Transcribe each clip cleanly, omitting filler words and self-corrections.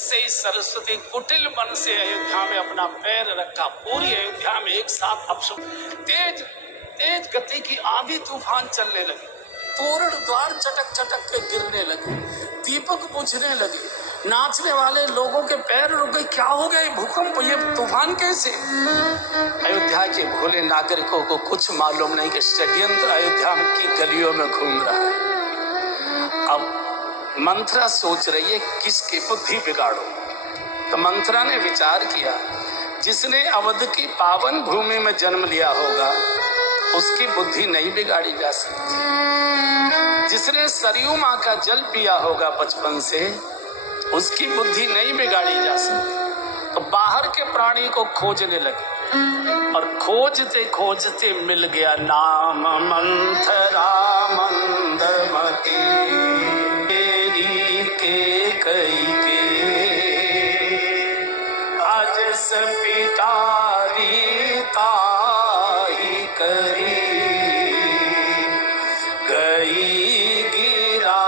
से ही सरस्वती कुटिल मन से अयोध्या में अपना पैर रखा। पूरी अयोध्या में एक साथ अपशब्द तेज तेज गति की आंधी तूफान चलने लगी। तोरण द्वार चटक चटक के गिरने लगे, दीपक बुझने लगे, नाचने वाले लोगों के पैर रुक गए। क्या हो गया? भूकंप, ये तूफान कैसे? अयोध्या के भोले नागरिकों को कुछ मालूम नहीं कि षड्यंत्र अयोध्या की गलियों में घूम रहा है। अब मंथरा सोच रही है किसकी बुद्धि बिगाड़ो। तो मंथरा ने विचार किया, जिसने अवध की पावन भूमि में जन्म लिया होगा उसकी बुद्धि नहीं बिगाड़ी जा सकती। जिसने सरयू माँ का जल पिया होगा बचपन से उसकी बुद्धि नहीं बिगाड़ी जा सकती। तो बाहर के प्राणी को खोजने लगे और खोजते खोजते मिल गया नाम मंथरा मंदमती के कई के अजस पिटारी ताई करी गई गिरा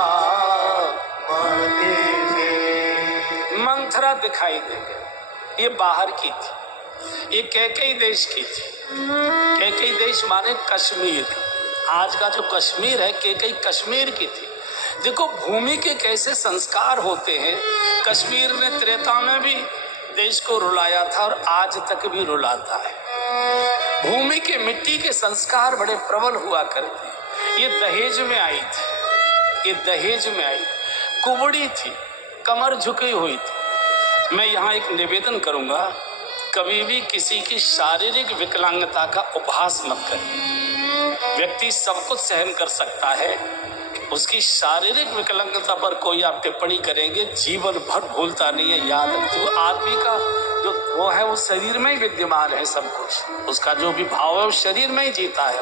मंथरा दिखाई दे गई। ये बाहर की थी, ये कैकेयी देश की थी। कैकेयी देश माने कश्मीर। आज का जो कश्मीर है कैकेयी कश्मीर की थी। देखो भूमि के कैसे संस्कार होते हैं। कश्मीर ने त्रेता में भी देश को रुलाया था और आज तक भी रुलाता है। भूमि के मिट्टी के संस्कार बड़े प्रबल हुआ करते। ये दहेज में आई थी, ये दहेज में आई, कुबड़ी थी, कमर झुकी हुई थी। मैं यहाँ एक निवेदन करूंगा, कभी भी किसी की शारीरिक विकलांगता का उपहास मत करिए। व्यक्ति सब कुछ सहन कर सकता है, उसकी शारीरिक विकलांगता पर कोई आप टिप्पणी करेंगे जीवन भर भूलता नहीं है। याद रखिए, आदमी का जो वो है वो शरीर में ही विद्यमान है। सब कुछ उसका जो भी भाव है वो शरीर में ही जीता है।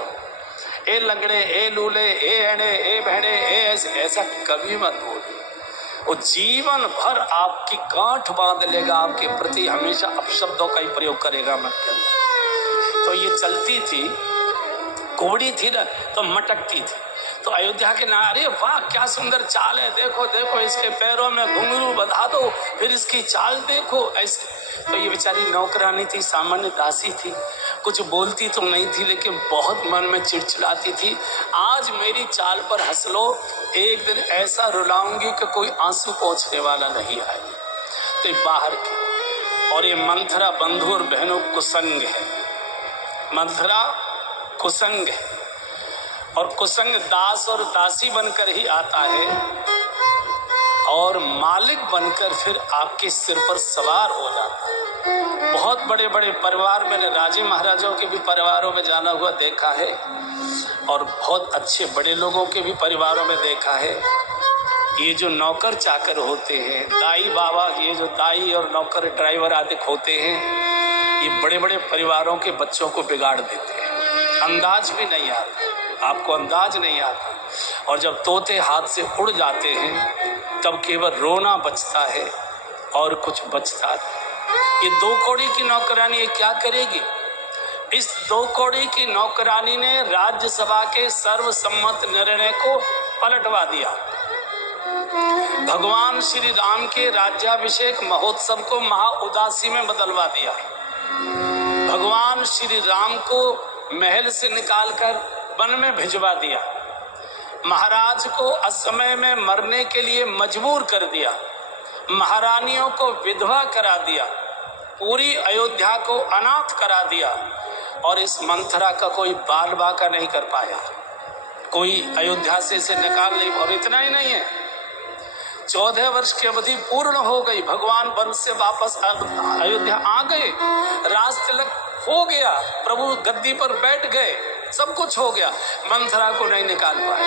ए लंगड़े, ए लूले, ए अड़े, ए बहड़े, ऐसा कभी मत बोलिए। वो जीवन भर आपकी गांठ बांध लेगा, आपके प्रति हमेशा अपशब्दों का ही प्रयोग करेगा मन के अंदर। तो ये चलती थी, कुबड़ी थी ना, तो मटकती थी। तो अयोध्या के नारे, वाह क्या सुंदर चाल है, देखो देखो इसके पैरों में घुंघरू बंधा दो, फिर इसकी चाल देखो ऐसे। तो ये बेचारी नौकरानी थी, सामान्य दासी थी, कुछ बोलती तो नहीं थी लेकिन बहुत मन में चिड़चिड़ाती थी। आज मेरी चाल पर हंस लो, एक दिन ऐसा रुलाऊंगी कि कोई आंसू पोंछने वाला नहीं आएगा। तो ये बाहर की, और ये मंथरा बंधु और बहनों कुसंग है। मंथरा कुसंग है और कुसंग दास और दासी बनकर ही आता है और मालिक बनकर फिर आपके सिर पर सवार हो जाता है। बहुत बड़े बड़े परिवार, मैंने राजे महाराजाओं के भी परिवारों में जाना हुआ देखा है और बहुत अच्छे बड़े लोगों के भी परिवारों में देखा है। ये जो नौकर चाकर होते हैं, दाई बाबा, ये जो दाई और नौकर ड्राइवर आदि होते हैं, ये बड़े बड़े परिवारों के बच्चों को बिगाड़ देते हैं। अंदाज भी नहीं आता, आपको अंदाज नहीं आता। और जब तोते हाथ से उड़ जाते हैं तब केवल रोना बचता है और कुछ बचता नहीं। ये 2 कौड़ी की नौकरानी ये क्या करेगी? इस 2 कौड़ी की नौकरानी ने राज्यसभा के सर्वसम्मत निर्णय को पलटवा दिया। भगवान श्री राम के राज्याभिषेक महोत्सव को महाउदासी में बदलवा दिया। भगवान श्री राम को महल से निकालकर वन में भिजवा दिया। महाराज को असमय में मरने के लिए मजबूर कर दिया। महारानियों को विधवा करा दिया। पूरी अयोध्या को अनाथ करा दिया। और इस मंथरा का कोई बाल बाका नहीं कर पाया, कोई अयोध्या से इसे निकाल नहीं। और इतना ही नहीं है, 14 वर्ष की अवधि पूर्ण हो गई, भगवान वन से वापस अयोध्या आ गए, राज तिलक हो गया, प्रभु गद्दी पर बैठ गए, सब कुछ हो गया, मंथरा को नहीं निकाल पाए।